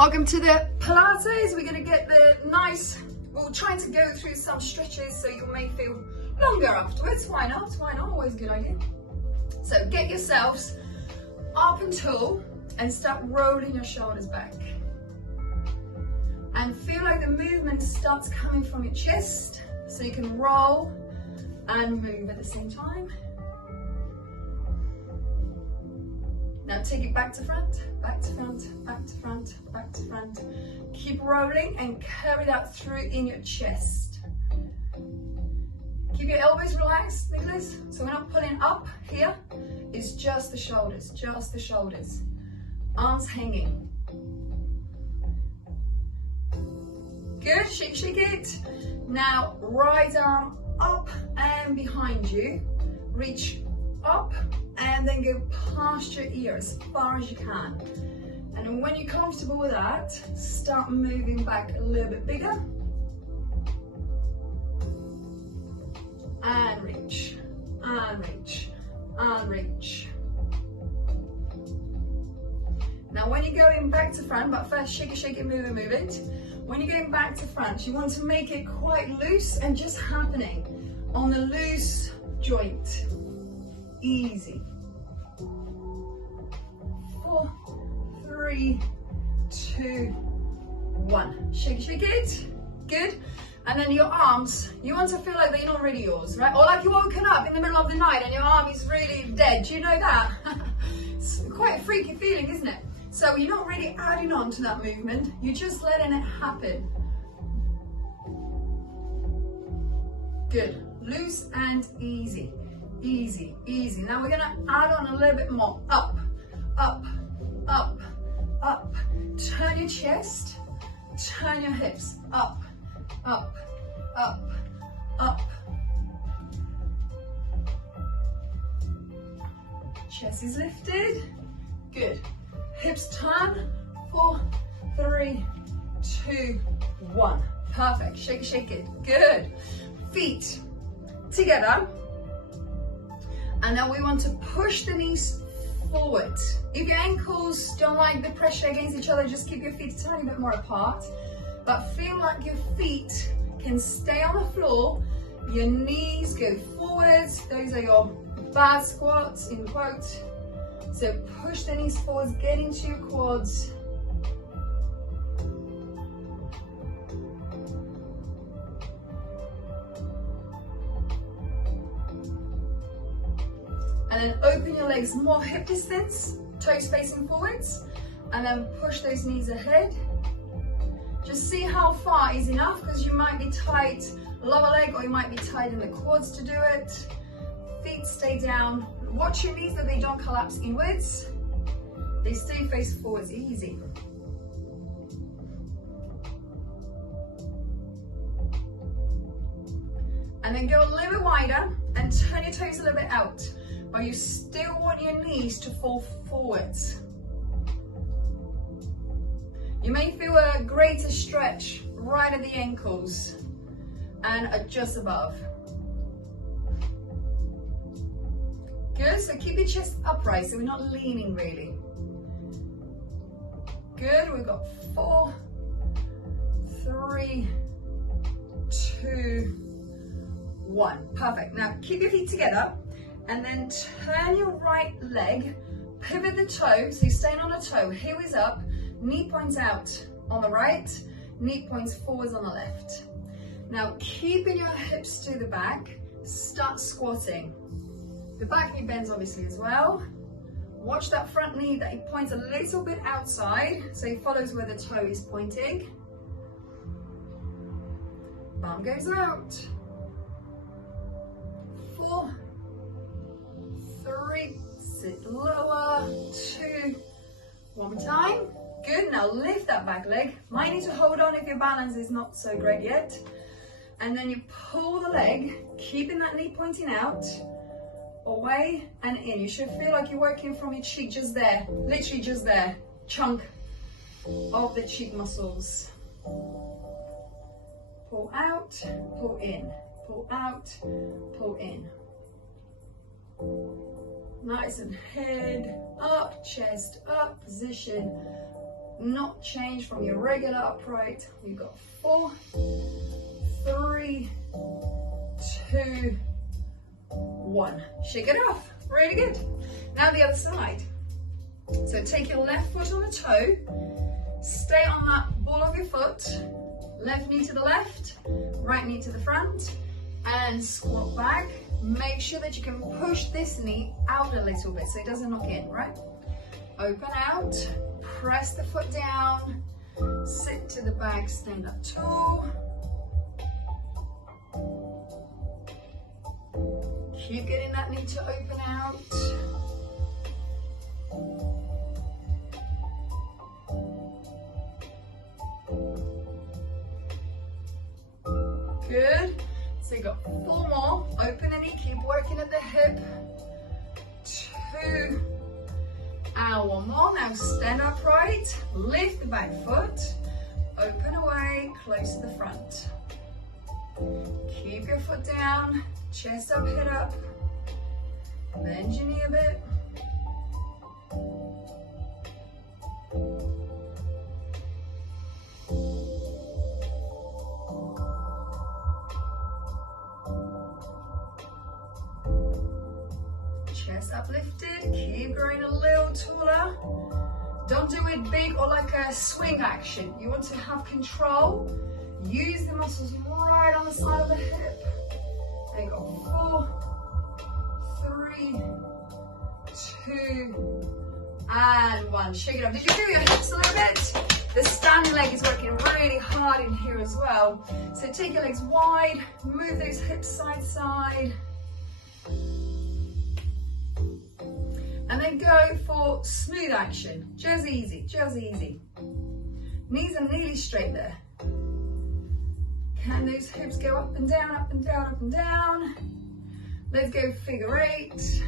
Welcome to the Pilates. We're going to get the nice, we're trying to go through some stretches so you may feel longer afterwards. Why not? Why not? Always a good idea. So get yourselves up and tall and start rolling your shoulders back. And feel like the movement starts coming from your chest so you can roll and move at the same time. Now take it back to front, back to front, back to front, back to front. Keep rolling and carry that through in your chest. Keep your elbows relaxed, Nicholas. So we're not pulling up here. It's just the shoulders, just the shoulders. Arms hanging. Good, shake it. Now right arm up and behind you. Reach up and then go past your ear as far as you can. And then when you're comfortable with that, start moving back a little bit bigger. And reach, and reach, and reach. Now when you're going back to front, but first shake it, move it. When you're going back to front, you want to make it quite loose and just happening on the loose joint. Easy. 4, 3, 2, 1. Shake it. Good. And then your arms, you want to feel like they're not really yours, right? Or like you're woken up in the middle of the night and your arm is really dead. Do you know that? It's quite a freaky feeling, isn't it? So you're not really adding on to that movement. You're just letting it happen. Good. Loose and easy. Easy, easy. Now we're going to add on a little bit more. Up, up, up, up. Turn your chest, turn your hips. Up, up, up, up. Chest is lifted. Good. Hips turn. 4, 3, 2, 1. Perfect. Shake it. Good. Feet together. And then we want to push the knees forward. If your ankles don't like the pressure against each other, just keep your feet a tiny bit more apart. But feel like your feet can stay on the floor. Your knees go forwards. Those are your bad squats, in quotes. So push the knees forwards, get into your quads. And then open your legs more hip distance, toes facing forwards, and then push those knees ahead. Just see how far is enough, because you might be tight lower leg or you might be tight in the quads to do it. Feet stay down. Watch your knees that they don't collapse inwards. They stay face forwards, easy. And then go a little bit wider and turn your toes a little bit out. But you still want your knees to fall forwards. You may feel a greater stretch right at the ankles and just above. Good, so keep your chest upright so we're not leaning really. Good, we've got 4, 3, 2, 1. Perfect. Now keep your feet together. And then turn your right leg, pivot the toe, so you're staying on a toe, heel is up, knee points out on the right, knee points forwards on the left. Now keeping your hips to the back, start squatting. The back knee bends obviously as well. Watch that front knee that it points a little bit outside, so it follows where the toe is pointing. Bum goes out. 4, 3, sit lower, 2, one more time. Good, now lift that back leg. Might need to hold on if your balance is not so great yet. And then you pull the leg, keeping that knee pointing out, away and in. You should feel like you're working from your cheek just there, literally just there, chunk of the cheek muscles. Pull out, pull in, pull out, pull in. Nice and head up, chest up, position, not change from your regular upright. We've got 4, 3, 2, 1. Shake it off. Really good. Now the other side. So take your left foot on the toe, stay on that ball of your foot, left knee to the left, right knee to the front, and squat back. Make sure that you can push this knee out a little bit so it doesn't knock in, right? Open out, press the foot down, sit to the back, stand up tall. Keep getting that knee to open out. Good. So you got 4 more. Open the knee, keep working at the hip. 2. And 1 more. Now stand upright, lift the back foot, open away, close to the front. Keep your foot down, chest up, head up. Bend your knee a bit. Chest uplifted, keep growing a little taller. Don't do it big or like a swing action. You want to have control. Use the muscles right on the side of the hip. There you go. 4, 3, 2, and 1. Shake it up. Did you feel your hips a little bit? The standing leg is working really hard in here as well. So take your legs wide, move those hips side to side. And then go for smooth action. Just easy, just easy. Knees are nearly straight there. Can those hips go up and down, up and down, up and down? Let's go figure 8.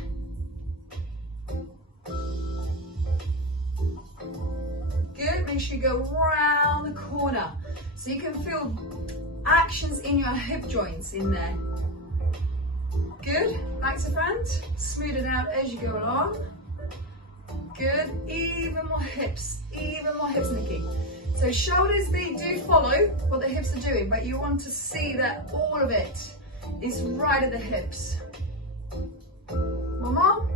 Good, make sure you go round the corner. So you can feel actions in your hip joints in there. Good, back to front. Smooth it out as you go along. Good, even more hips, Nikki. So shoulders, they do follow what the hips are doing, but you want to see that all of it is right at the hips. 1 more.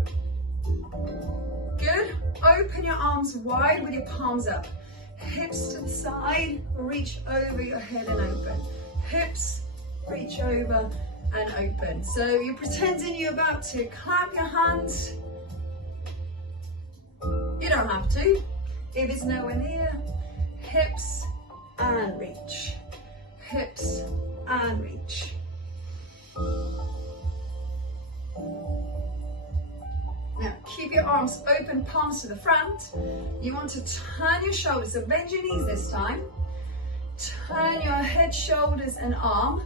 Good, open your arms wide with your palms up. Hips to the side, reach over your head and open. Hips, reach over and open. So you're pretending you're about to clap your hands. You don't have to. If it's nowhere near, hips and reach. Hips and reach. Now keep your arms open, palms to the front. You want to turn your shoulders, so bend your knees this time. Turn your head, shoulders and arm,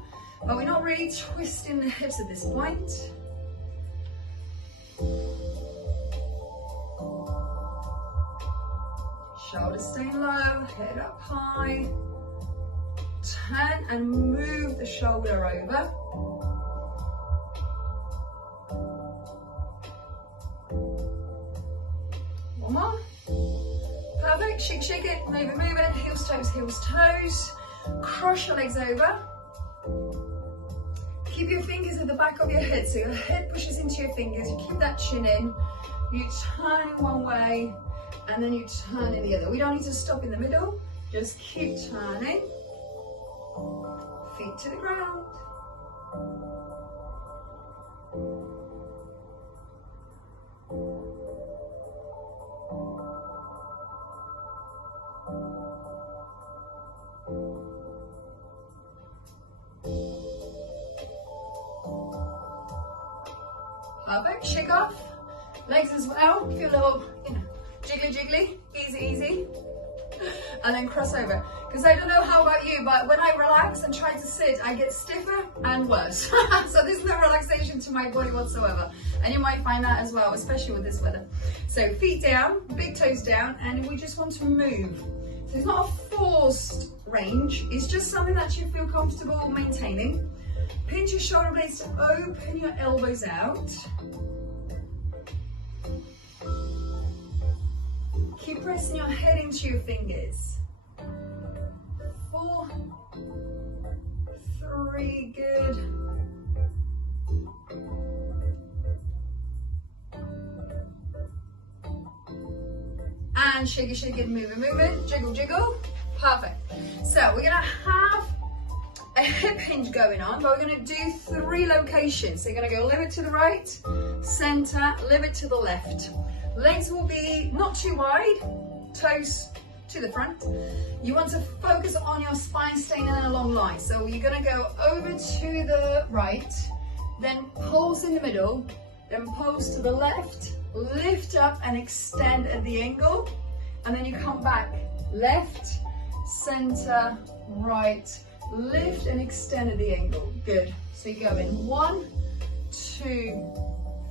but we're not really twisting the hips at this point. Shoulders staying low, head up high. Turn and move the shoulder over. 1 more. Perfect, shake it, move it, heels, toes. Cross your legs over. Keep your fingers at the back of your head, so your head pushes into your fingers, you keep that chin in, you turn one way, and then you turn in the other. We don't need to stop in the middle, just keep turning. Feet to the ground. Perfect, shake off. Legs as well, feel a little, jiggly, easy. And then cross over. Because I don't know how about you, but when I relax and try to sit, I get stiffer and worse. So there's no relaxation to my body whatsoever. And you might find that as well, especially with this weather. So feet down, big toes down, and we just want to move. So it's not a forced range, it's just something that you feel comfortable maintaining. Pinch your shoulder blades to open your elbows out. Keep pressing your head into your fingers. 4, 3, good. And shake it, shake it, move it, move it, jiggle, jiggle. Perfect. So we're gonna have a hip hinge going on, but we're gonna do 3 locations. So you're gonna go a little bit to the right, center, a little bit to the left. Legs will be not too wide, toes to the front. You want to focus on your spine staying in a long line. So you're gonna go over to the right, then pulse in the middle, then pulse to the left, lift up and extend at the angle, and then you come back, left, center, right, lift and extend at the angle. Good. So you go in 1, 2,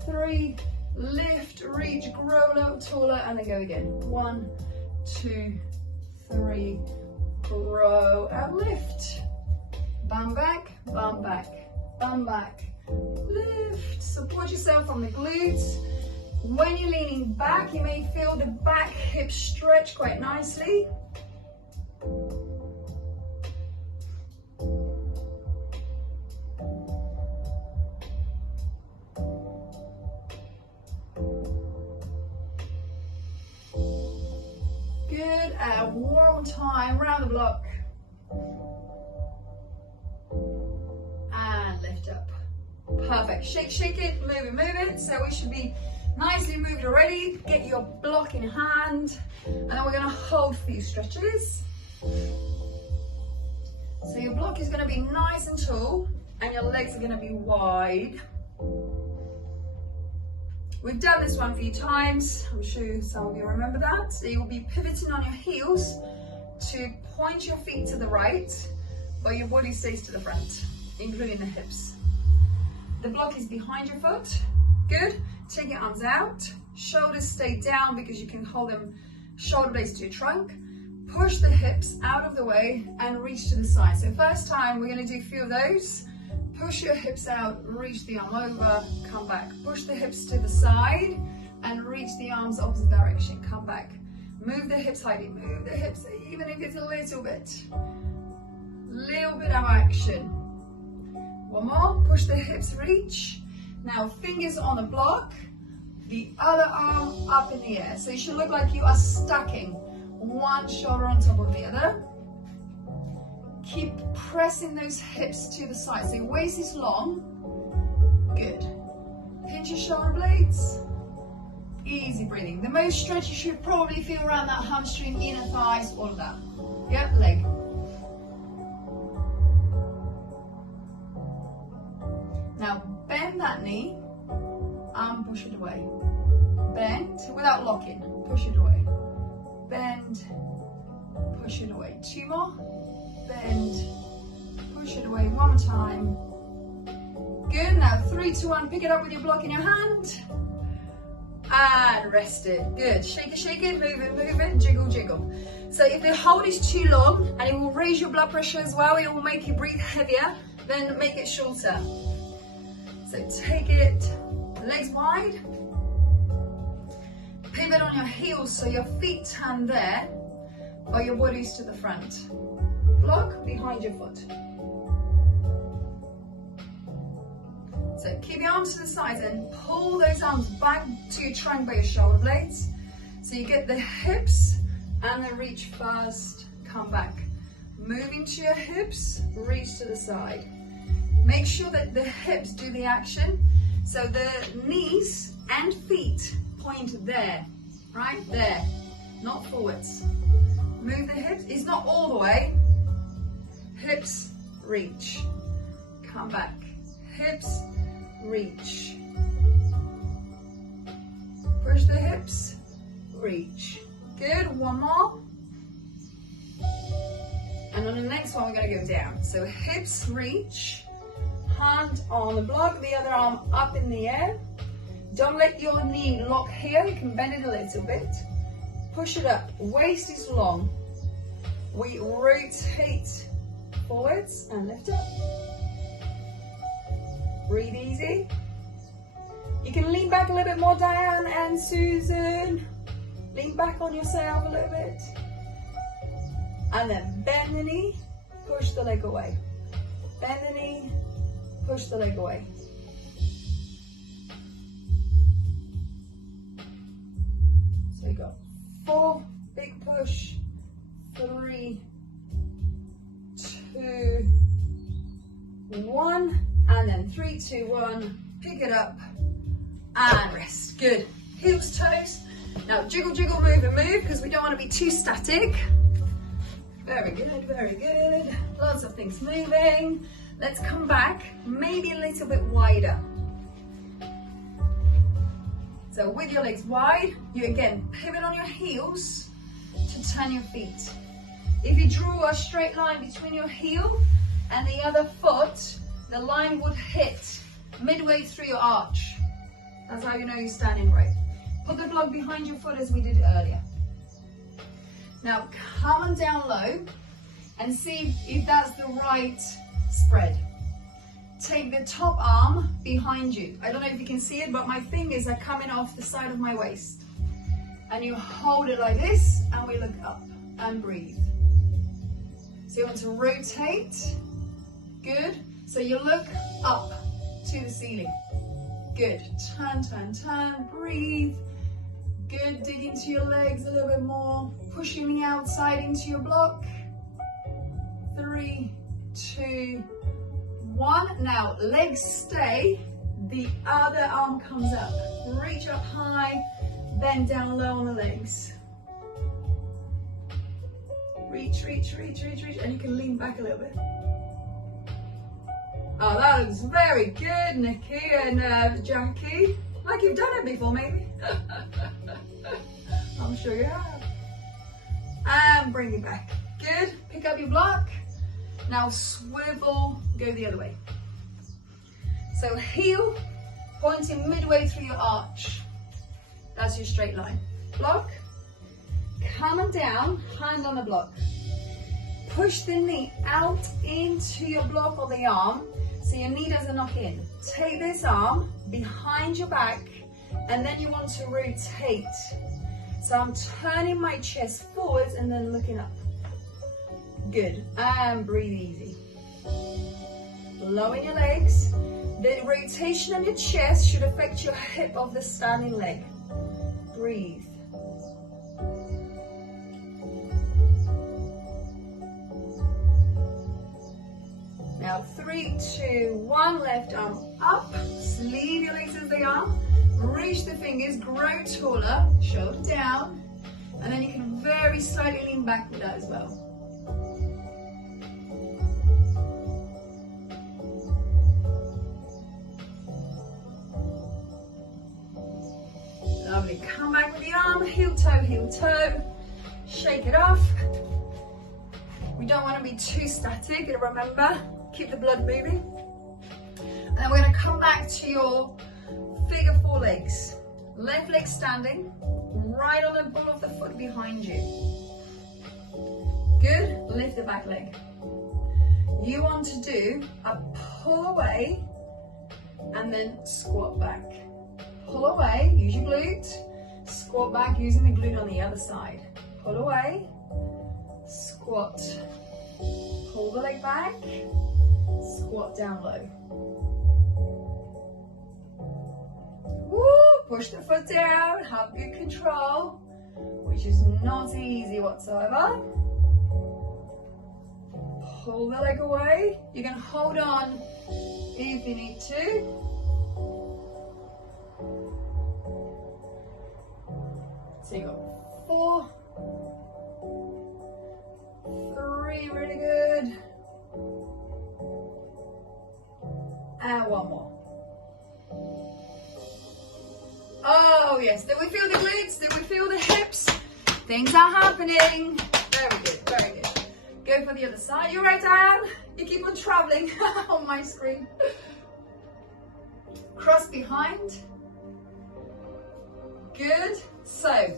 3, lift, reach, grow a little taller, and then go again. 1, 2, 3, grow and lift. Bum back, bum back, bum back, lift. Support yourself on the glutes. When you're leaning back, you may feel the back hip stretch quite nicely. Good, and one more time, round the block. And lift up. Perfect, shake, shake it, move it, move it. So we should be nicely moved already. Get your block in hand, and then we're gonna hold for few stretches. So your block is gonna be nice and tall, and your legs are gonna be wide. We've done this one a few times. I'm sure some of you remember that. So you'll be pivoting on your heels to point your feet to the right, but your body stays to the front, including the hips. The block is behind your foot. Good. Take your arms out. Shoulders stay down because you can hold them shoulder blades to your trunk. Push the hips out of the way and reach to the side. So first time, we're going to do a few of those. Push your hips out, reach the arm over, come back. Push the hips to the side and reach the arms opposite direction, come back. Move the hips slightly, move the hips, even if it's a little bit. Little bit of action. One more, push the hips, reach. Now fingers on the block, the other arm up in the air. So you should look like you are stacking one shoulder on top of the other. Keep pressing those hips to the side. So your waist is long. Good. Pinch your shoulder blades. Easy breathing. The most stretch you should probably feel around that hamstring, inner thighs, all of that. Yep, leg. Now bend that knee and push it away. Bend without locking. Push it away. Bend. Push it away. 2 more. Bend, push it away one more time. Good, now 3, 2, 1, pick it up with your block in your hand. And rest it, good. Shake it, move it, jiggle, jiggle. So if the hold is too long and it will raise your blood pressure as well, it will make you breathe heavier, then make it shorter. So take it, legs wide. Pivot on your heels so your feet turn there, but your body's to the front. Block behind your foot. So keep your arms to the sides and pull those arms back to your trunk by your shoulder blades. So you get the hips and then reach first, come back. Moving to your hips, reach to the side. Make sure that the hips do the action. So the knees and feet point there, right there, not forwards. Move the hips, it's not all the way. Hips, reach, come back, hips, reach. Push the hips, reach. Good, one more. And on the next one, we're gonna go down. So hips, reach, hand on the block, the other arm up in the air. Don't let your knee lock here, you can bend it a little bit. Push it up, waist is long. We rotate forwards and lift up. Breathe easy. You can lean back a little bit more, Diane and Susan. Lean back on yourself a little bit. And then bend the knee, push the leg away. Bend the knee, push the leg away. So you got 4, big push, 3, 2, 1, and then 3, 2, 1, pick it up, and rest. Good. Heels, toes. Now jiggle, jiggle, move and move, because we don't want to be too static. Very good, very good. Lots of things moving. Let's come back, maybe a little bit wider. So with your legs wide, you again pivot on your heels to turn your feet. If you draw a straight line between your heel and the other foot, the line would hit midway through your arch. That's how you know you're standing right. Put the block behind your foot as we did earlier. Now come on down low and see if that's the right spread. Take the top arm behind you. I don't know if you can see it, but my fingers are coming off the side of my waist. And you hold it like this, and we look up and breathe. So you want to rotate. Good. So you look up to the ceiling. Good. Turn, turn, turn. Breathe. Good. Dig into your legs a little bit more. Pushing the outside into your block. 3, 2, 1. Now legs stay. The other arm comes up. Reach up high. Bend down low on the legs. Reach, reach, reach, reach, reach. And you can lean back a little bit. Oh, that looks very good, Nikki and Jackie. Like you've done it before, maybe. I'm sure you have. And bring it back. Good. Pick up your block. Now swivel, go the other way. So heel pointing midway through your arch. That's your straight line. Block. Come on down, hand on the block. Push the knee out into your block or the arm so your knee doesn't knock in. Take this arm behind your back and then you want to rotate. So I'm turning my chest forwards and then looking up. Good. And breathe easy. Lower your legs. The rotation of your chest should affect your hip of the standing leg. Breathe. Now 3, 2, 1, left arm up, leave your legs as they are, reach the fingers, grow taller, shoulder down, and then you can very slightly lean back with that as well. Lovely, come back with the arm, heel toe, shake it off. We don't want to be too static, remember, keep the blood moving. And then we're going to come back to your figure 4 legs. Left leg standing, right on the ball of the foot behind you. Good, lift the back leg. You want to do a pull away and then squat back. Pull away, use your glute, squat back using the glute on the other side. Pull away, squat, pull the leg back, squat down low. Woo, push the foot down, have good control, which is not easy whatsoever. Pull the leg away. You can hold on if you need to. So you got 4, 3, really good. And 1 more. Oh yes, did we feel the glutes? Did we feel the hips? Things are happening. Very good, very good. Go for the other side. You're right, Anne. You keep on traveling on my screen. Cross behind. Good. So,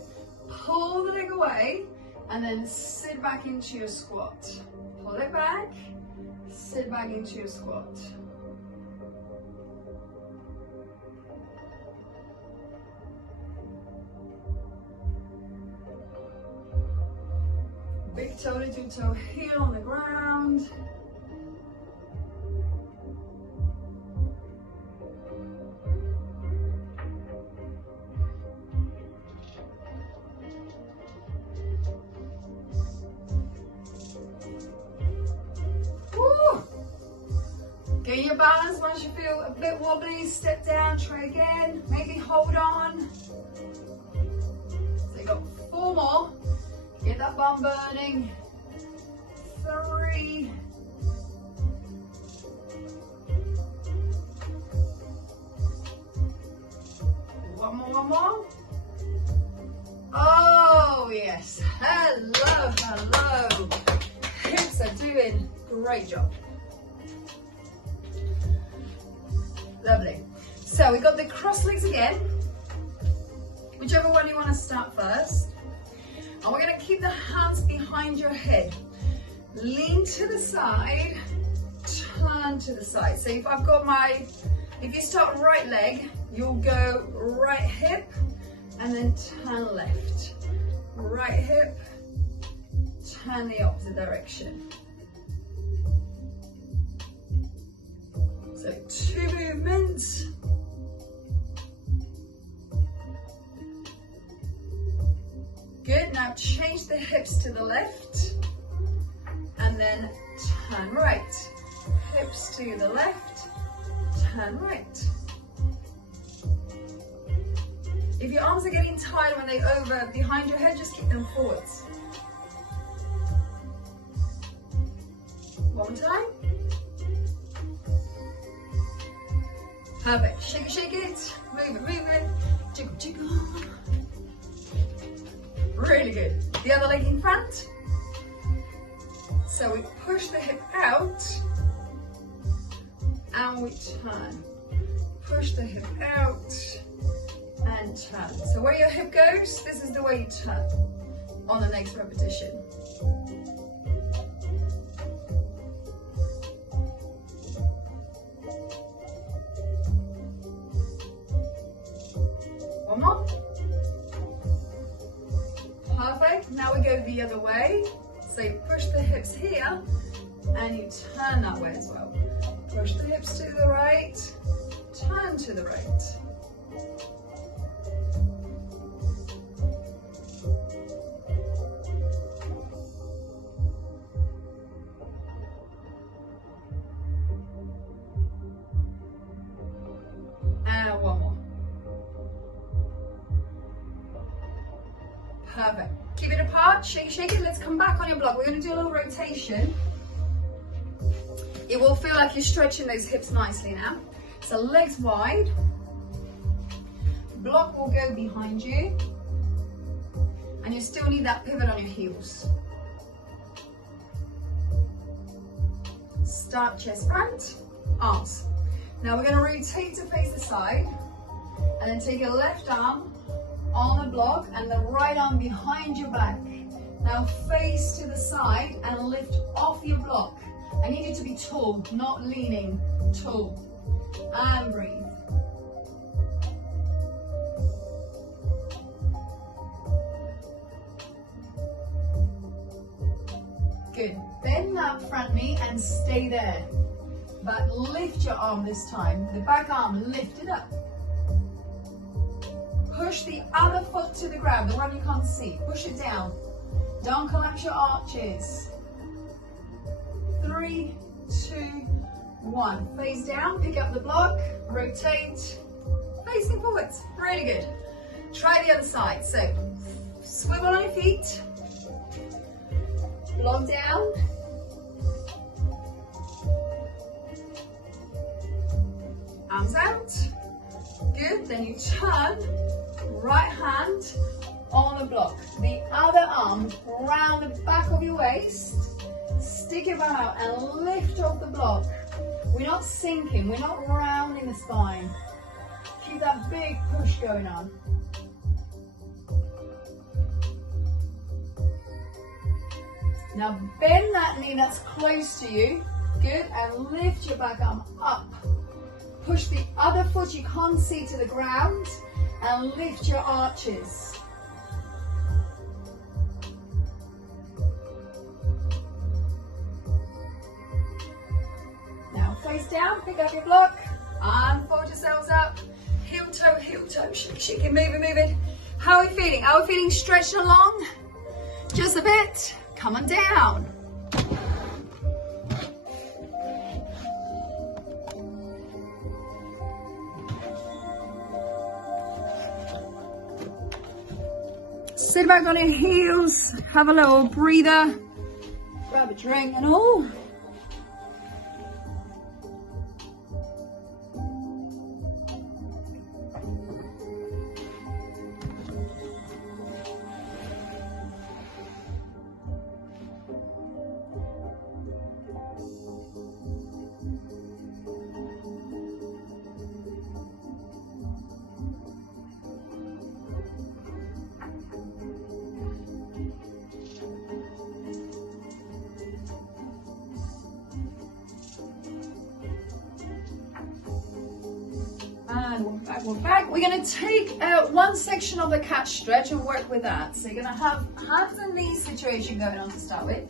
pull the leg away and then sit back into your squat. Pull it back, sit back into your squat. toe to toe, heel on the ground. Woo! Gain your balance. Once you feel a bit wobbly, step down, try again, maybe hold on. So you got 4 more. Get that bum burning. 3. One more. Oh yes, hello. Hips are doing great job. Lovely. So we got the cross legs again, whichever one you want to start first. And we're going to keep the hands behind your head. Lean to the side, turn to the side. So if you start right leg, you'll go right hip and then turn left. Right hip, turn the opposite direction. So 2 movements. Good, now change the hips to the left and then turn right. Hips to the left, turn right. If your arms are getting tired when they're over behind your head, just keep them forwards. One more time. Perfect. Shake it. Move it. Jiggle. Really good. The other leg in front. So we push the hip out and we turn. Push the hip out and turn. So where your hip goes, this is the way you turn on the next repetition. One more. Perfect. Now we go the other way. So you push the hips here and you turn that way as well. Push the hips to the right, turn to the right. And one more. Perfect. Keep it apart, shake it. Let's come back on your block. We're going to do a little rotation. It will feel like you're stretching those hips nicely now. So legs wide. Block will go behind you. And you still need that pivot on your heels. Start chest front, arms. Now we're going to rotate to face the side. And then take your left arm on the block and the right arm behind your back. Now face to the side and lift off your block. I need you to be tall, not leaning, tall. And breathe. Good. Bend that front knee and stay there. But lift your arm this time. The back arm, lift it up. Push the other foot to the ground, the one you can't see. Push it down. Don't collapse your arches. 3, 2, 1. Face down, pick up the block, rotate, facing forwards. Really good. Try the other side. So, swivel on your feet. Block down. Arms out. Good. Then you turn. Right hand on the block. The other arm round the back of your waist. Stick it out and lift off the block. We're not sinking. We're not rounding the spine. Keep that big push going on. Now bend that knee that's close to you. Good. And lift your back arm up. Push the other foot you can't see to the ground. And lift your arches. face down, pick up your block, and fold yourselves up. Heel toe, shake it, move it. How are we feeling? Are we feeling stretched along? Just a bit. Come on down. Sit back on your heels, have a little breather, grab a drink and all. And walk back. We're going to take one section of the cat stretch and work with that. So you're going to have hands and knees situation going on to start with.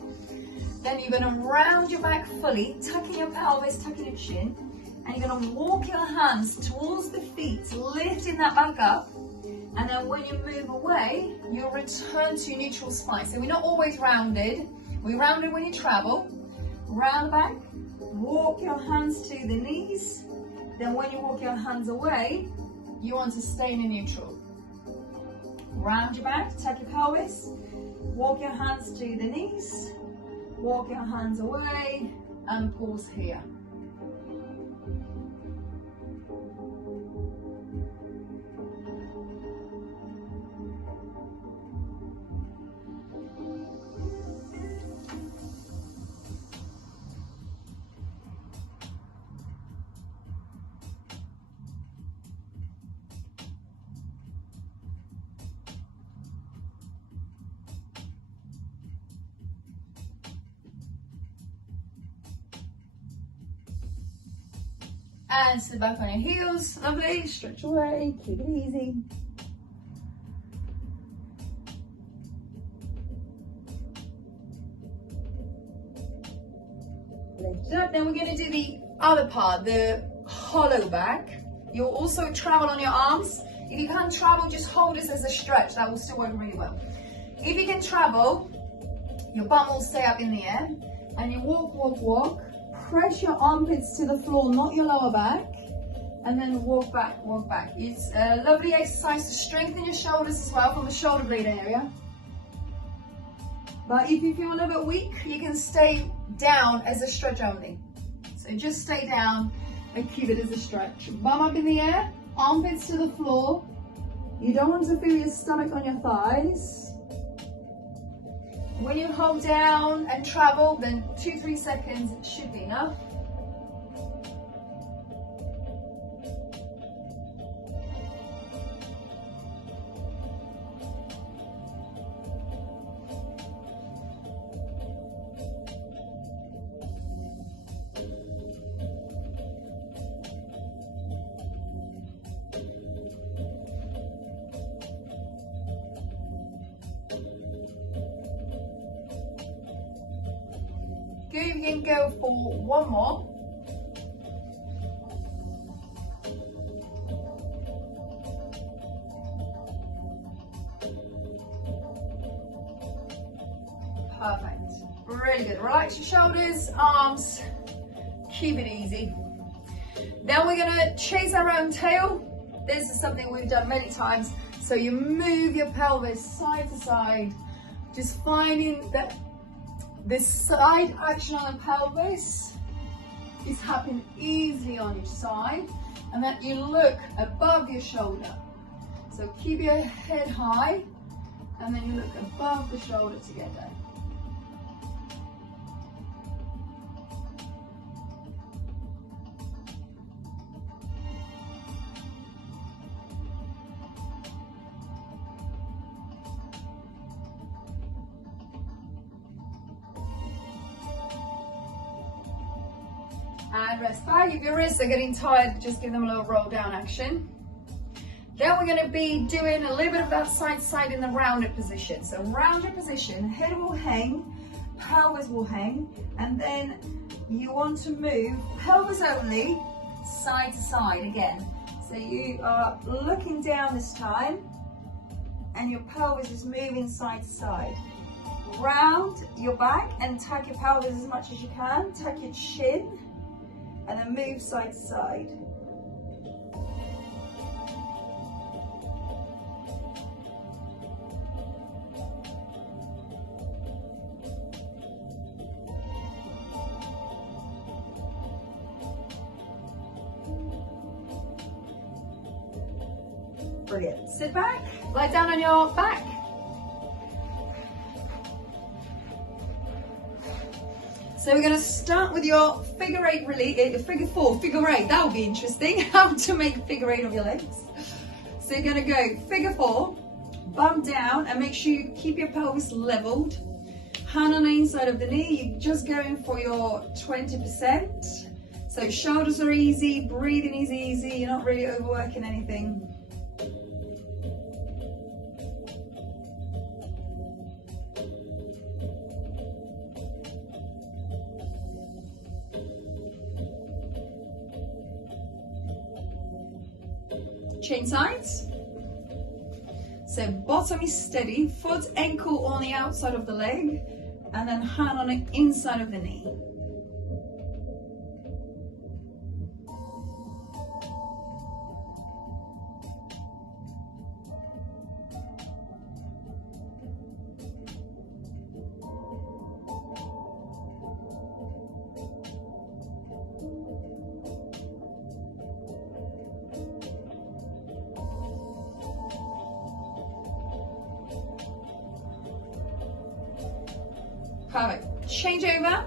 Then you're going to round your back fully, tucking your pelvis, tucking your chin. And you're going to walk your hands towards the feet, lifting that back up. And then when you move away, you'll return to neutral spine. So we're not always rounded. We're rounded when you travel. Round back, walk your hands to the knees. Then when you walk your hands away, you want to stay in a neutral. Round your back, tuck your pelvis, walk your hands to the knees, walk your hands away, and pause here. And sit back on your heels, lovely, stretch away, keep it easy. Lift it up, then we're going to do the other part, the hollow back. You'll also travel on your arms. If you can't travel, just hold this as a stretch, that will still work really well. If you can travel, your bum will stay up in the air, and you walk. Press your armpits to the floor, not your lower back, and then walk back. It's a lovely exercise to strengthen your shoulders as well from the shoulder blade area. But if you feel a little bit weak, you can stay down as a stretch only. So just stay down and keep it as a stretch. Bum up in the air, armpits to the floor. You don't want to feel your stomach on your thighs. When you hold down and travel, then 2-3 seconds should be enough. Good, we can go for one more. Perfect, really good. Relax your shoulders, arms, keep it easy. Then we're gonna chase our own tail. This is something we've done many times. So you move your pelvis side to side, just finding that this side action on the pelvis is happening easily on each side, and that you look above your shoulder. So keep your head high, and then you look above the shoulder to get there. And rest back. If your wrists are getting tired, just give them a little roll down action. Then we're going to be doing a little bit of that side to side in the rounded position. So rounded position, head will hang, pelvis will hang, and then you want to move pelvis only, side to side again. So you are looking down this time, and your pelvis is moving side to side. Round your back and tuck your pelvis as much as you can, tuck your chin, and then move side to side. Brilliant. Sit back, lie down on your back. So we're going to start with your figure eight release, figure four, figure eight. That would be interesting, how to make figure eight of your legs. So you're going to go figure four, bum down, and make sure you keep your pelvis leveled. Hand on the inside of the knee, you're just going for your 20%. So shoulders are easy, breathing is easy, you're not really overworking anything. Chain sides. So bottom is steady, foot, ankle on the outside of the leg, and then hand on the inside of the knee. Perfect. Change over,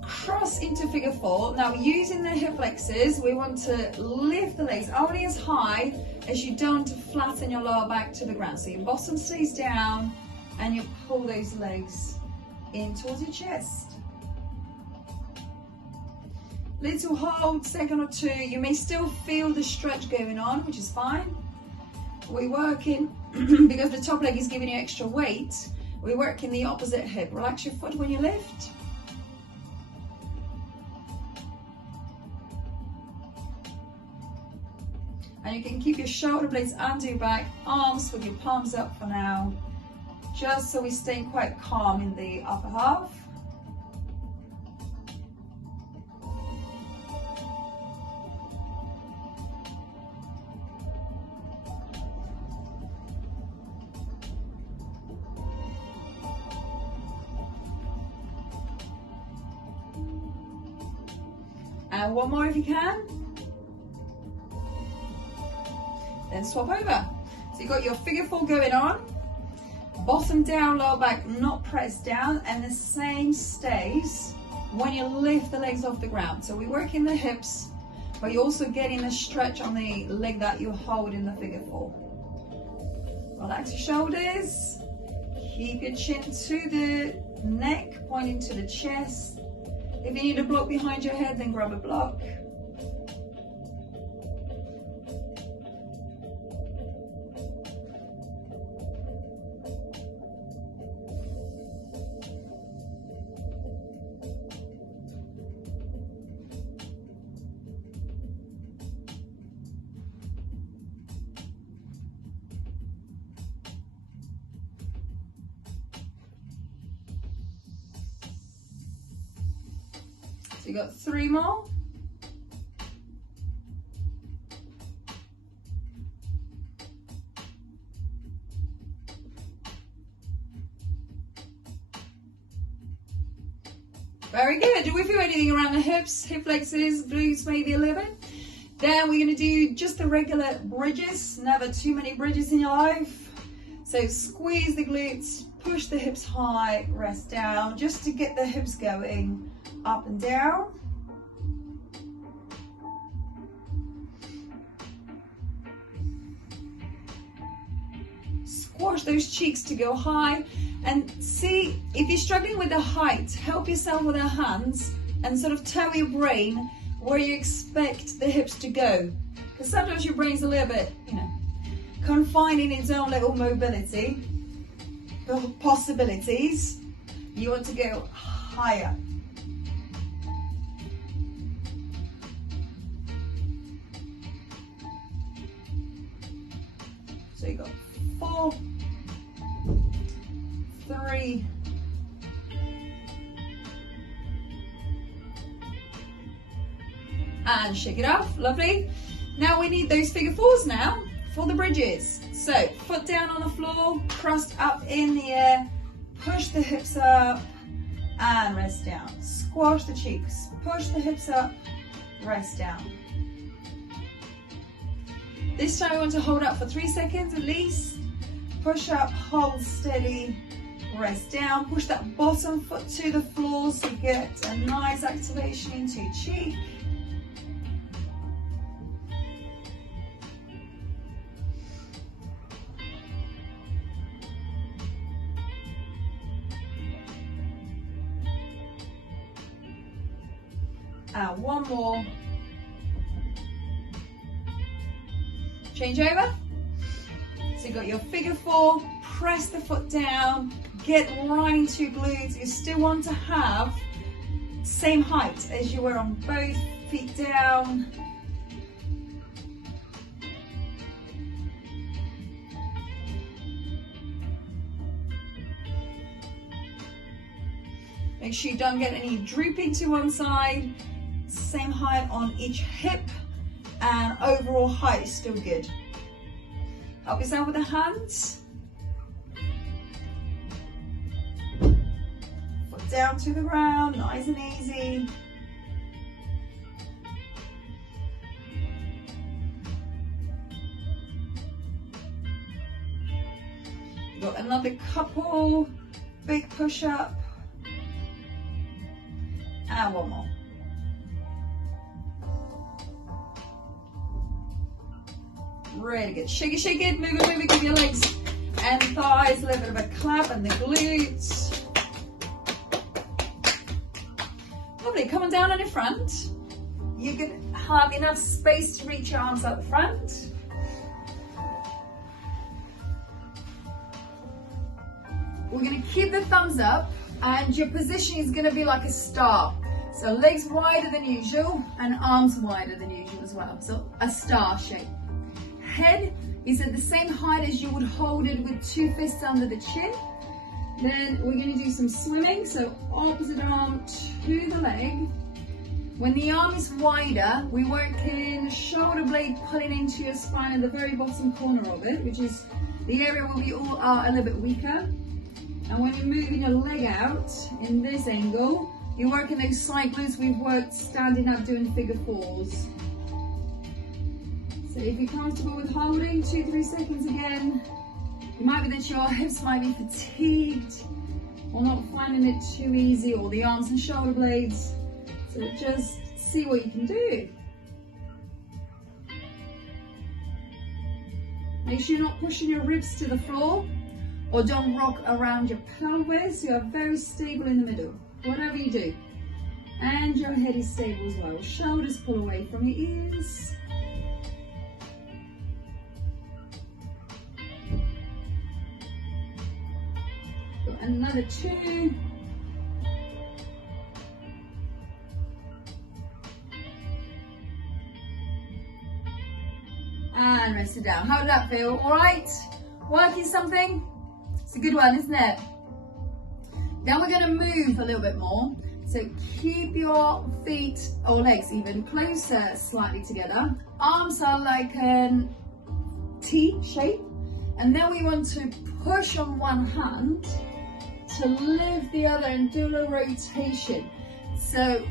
cross into figure four. Now using the hip flexors, we want to lift the legs only as high as you don't flatten your lower back to the ground. So your bottom stays down and you pull those legs in towards your chest. Little hold, second or two. You may still feel the stretch going on, which is fine. We're working, because the top leg is giving you extra weight, we work in the opposite hip. Relax your foot when you lift. And you can keep your shoulder blades under your back, arms with your palms up for now, just so we stay quite calm in the upper half. And one more if you can. Then swap over. So you've got your figure four going on. Bottom down, lower back not pressed down. And the same stays when you lift the legs off the ground. So we work in the hips, but you're also getting a stretch on the leg that you hold in the figure four. Relax your shoulders. Keep your chin to the neck, pointing to the chest. If you need a block behind your head, then grab a block. So you got 3 more. Very good. Do we feel anything around the hips, hip flexors, glutes maybe a little bit? Then we're going to do just the regular bridges. Never too many bridges in your life. So squeeze the glutes, push the hips high, rest down, just to get the hips going. Up and down. Squash those cheeks to go high, and see if you're struggling with the height, help yourself with the hands and sort of tell your brain where you expect the hips to go, because sometimes your brain's a little bit, confined in its own little mobility possibilities. You want to go higher. So you got 4, 3, and shake it off. Lovely. Now we need those figure fours now for the bridges. So foot down on the floor, crust up in the air, push the hips up and rest down. Squash the cheeks, push the hips up, rest down. This time we want to hold up for 3 seconds at least. Push up, hold steady, rest down. Push that bottom foot to the floor so you get a nice activation into your cheek. And one more. Change over. So you've got your figure four, press the foot down, get right into your glutes. You still want to have same height as you were on both feet down. Make sure you don't get any drooping to one side. Same height on each hip, and overall height is still good. Help yourself with the hands. Foot down to the ground, nice and easy. Got another couple, big push up, and one more. Really good. Shake it, move it, give your legs and thighs a little bit of a clap, and the glutes. Lovely, come on down on your front. You can have enough space to reach your arms out the front. We're going to keep the thumbs up, and your position is going to be like a star. So legs wider than usual and arms wider than usual as well. So a star shape. Head is at the same height as you would hold it with 2 fists under the chin. Then we're going to do some swimming. So opposite arm to the leg. When the arm is wider, we work in shoulder blade pulling into your spine at the very bottom corner of it, which is the area where we all are a little bit weaker. And when you're moving your leg out in this angle, you're working those side glutes we've worked standing up doing figure fours. So if you're comfortable with holding, 2-3 seconds again. It might be that your hips might be fatigued or not finding it too easy, or the arms and shoulder blades. So just see what you can do. Make sure you're not pushing your ribs to the floor, or don't rock around your pelvis. You are very stable in the middle, whatever you do. And your head is stable as well. Shoulders pull away from your ears. Another 2. And rest it down. How did that feel? All right? Working something? It's a good one, isn't it? Now we're going to move a little bit more. So keep your feet or legs even closer slightly together. Arms are like a T shape. And then we want to push on one hand to lift the other and do a little rotation. So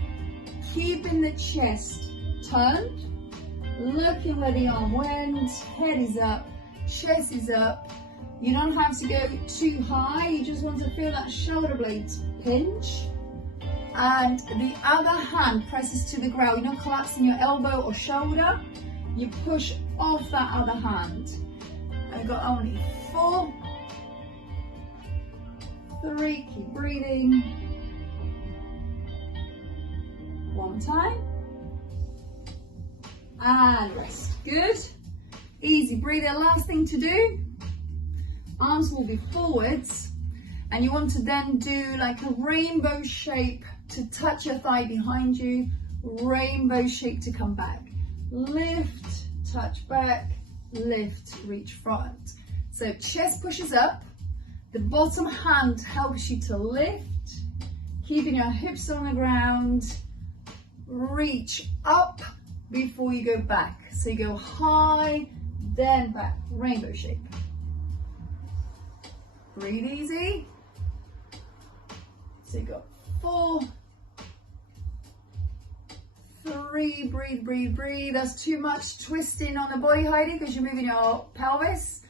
keeping the chest turned, looking where the arm went, head is up, chest is up. You don't have to go too high, you just want to feel that shoulder blade pinch. And the other hand presses to the ground. You're not collapsing your elbow or shoulder, you push off that other hand. I've got only 4, 3, keep breathing. One time. And rest. Good. Easy breathing. Last thing to do. Arms will be forwards. And you want to then do like a rainbow shape to touch your thigh behind you, rainbow shape to come back. Lift, touch back, lift, reach front. So chest pushes up, the bottom hand helps you to lift, keeping your hips on the ground, reach up before you go back. So you go high, then back, rainbow shape. Breathe easy. So you got 4, 3, breathe, breathe, breathe. That's too much twisting on the body, Heidi, because you're moving your pelvis.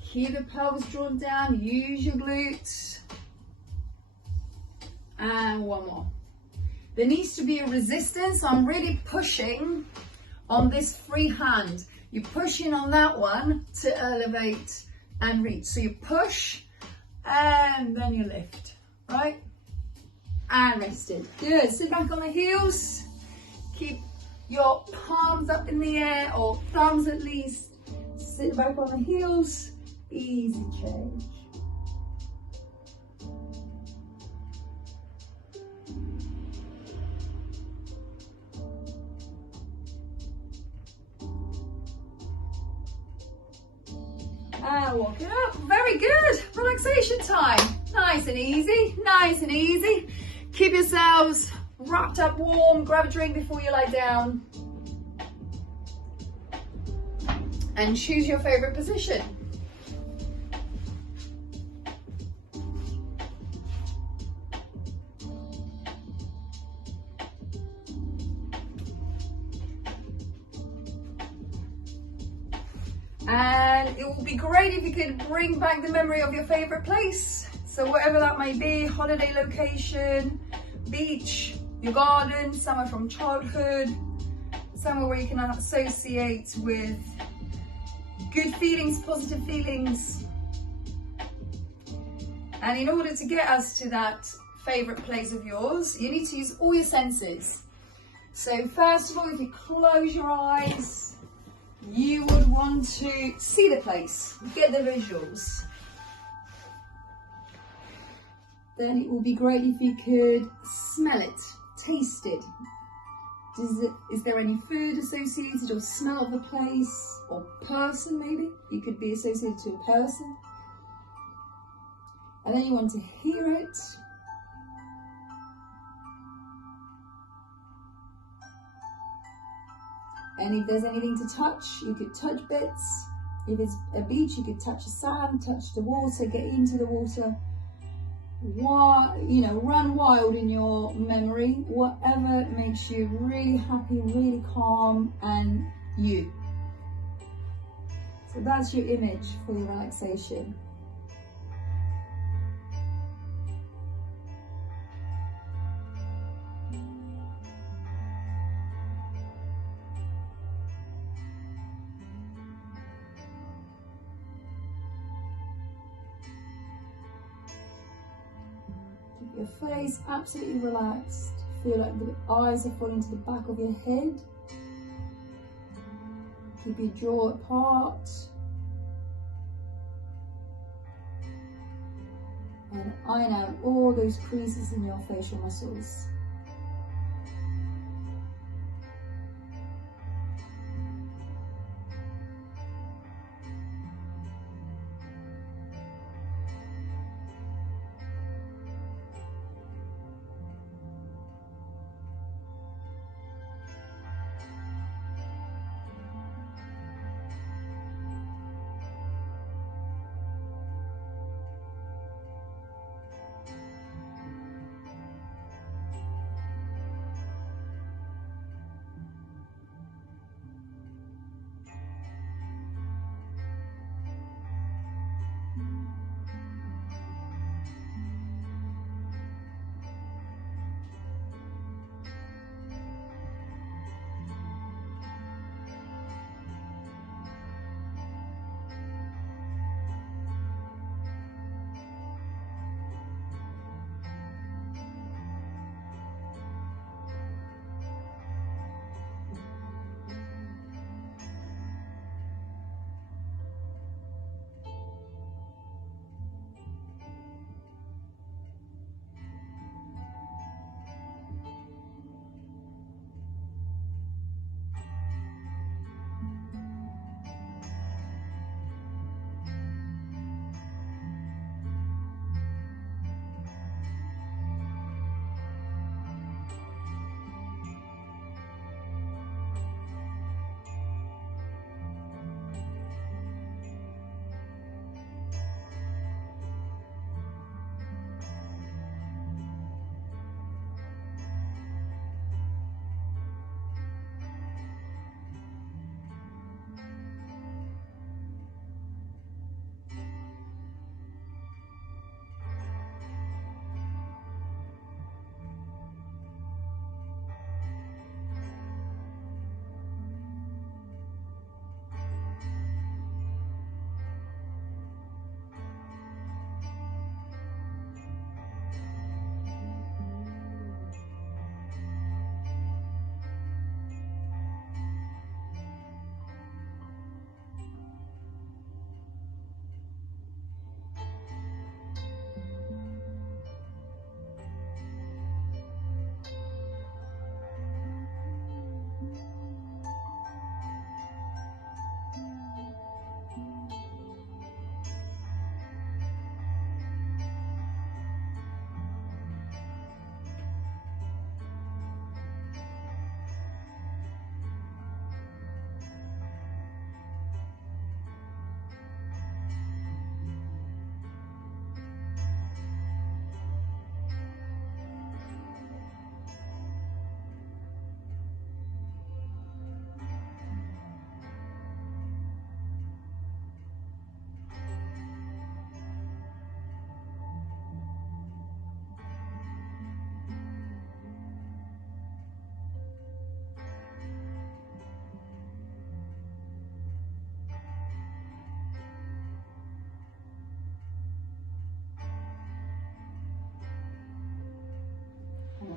Keep the pelvis drawn down, use your glutes. And one more. There needs to be a resistance. I'm really pushing on this free hand. You're pushing on that one to elevate and reach. So you push and then you lift, right? And rested. Good. Sit back on the heels. Keep your palms up in the air, or thumbs at least. Sit back on the heels. Easy change. And walk it up. Very good. Relaxation time. Nice and easy. Nice and easy. Keep yourselves wrapped up warm. Grab a drink before you lie down. And choose your favorite position. And it would be great if you could bring back the memory of your favorite place. So whatever that may be, holiday location, beach, your garden, somewhere from childhood, somewhere where you can associate with good feelings, positive feelings. And in order to get us to that favorite place of yours, you need to use all your senses. So first of all, if you close your eyes, you would want to see the place, get the visuals. Then it would be great if you could smell it, taste it. Is there any food associated, or smell of the place, or person maybe? It could be associated to a person. And then you want to hear it. And if there's anything to touch, you could touch bits. If it's a beach, you could touch the sand, touch the water, get into the water. Run wild in your memory, whatever makes you really happy, really calm, and you. So that's your image for your relaxation. Your face absolutely relaxed. Feel like the eyes are falling to the back of your head. Keep your jaw apart. And iron out all those creases in your facial muscles.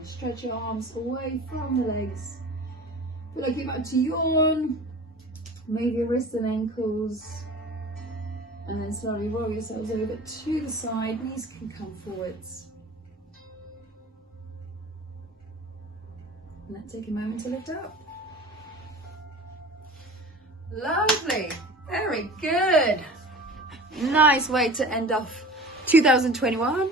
Stretch your arms away from the legs. Feel like you're about to yawn. Move your wrists and ankles. And then slowly roll yourselves over to the side. Knees can come forwards. And then take a moment to lift up. Lovely. Very good. Nice way to end off 2021.